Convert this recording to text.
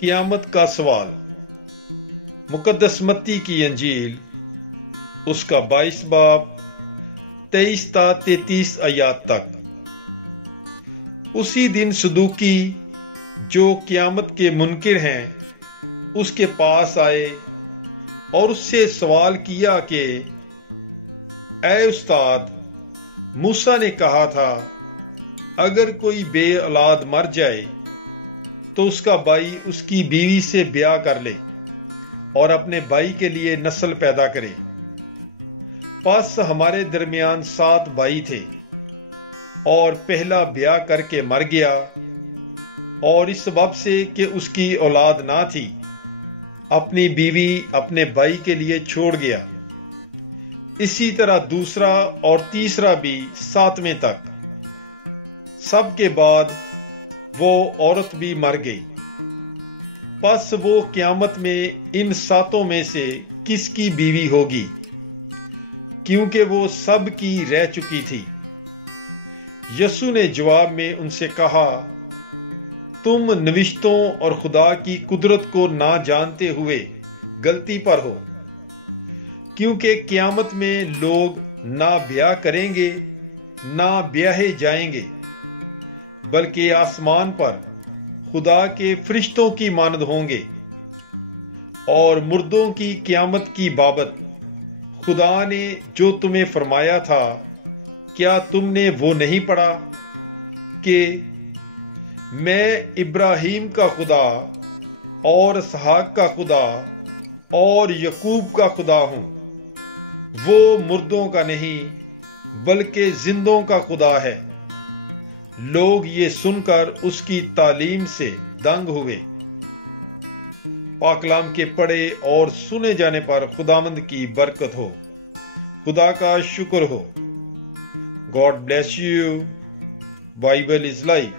قیامت کا سوال۔ مقدس متی کی انجیل اس کا 22 باب 23 تا 33 آیات تک۔ اسی دن صدوقی جو قیامت کے منکر ہیں اس کے پاس آئے اور اس سے سوال کیا کہ اے استاد، موسیٰ نے کہا تھا اگر کوئی بے اولاد مر جائے تو اس کا بھائی اس کی بیوی سے بیاہ کر لے اور اپنے بھائی کے لیے نسل پیدا کرے۔ پس ہمارے درمیان 7 بھائی تھے اور پہلا بیاہ کر کے مر گیا، اور اس سبب سے کہ اس کی اولاد نہ تھی اپنی بیوی اپنے بھائی کے لیے چھوڑ گیا۔ اسی طرح دوسرا اور تیسرا بھی 7ویں تک۔ سب کے بعد وہ عورت بھی مر گئی۔ پس وہ قیامت میں ان 7 میں سے کس کی بیوی ہوگی، کیونکہ وہ سب کی رہ چکی تھی؟ یسوع نے جواب میں ان سے کہا، تم نوشتوں اور خدا کی قدرت کو نہ جانتے ہوئے غلطی پر ہو، کیونکہ قیامت میں لوگ نہ بیاہ کریں گے نہ بیاہے جائیں گے، بلکہ آسمان پر خدا کے فرشتوں کی مانند ہوں گے۔ اور مردوں کی قیامت کی بابت خدا نے جو تمہیں فرمایا تھا، کیا تم نے وہ نہیں پڑھا کہ میں ابراہیم کا خدا اور اسحاق کا خدا اور یعقوب کا خدا ہوں؟ وہ مردوں کا نہیں بلکہ زندوں کا خدا ہے۔ لوگ یہ سن کر اس کی تعلیم سے دنگ ہوئے۔ پاک کلام کے پڑھے اور سنے جانے پر خداوند کی برکت ہو۔ خدا کا شکر ہو۔ God bless you. Bible is life.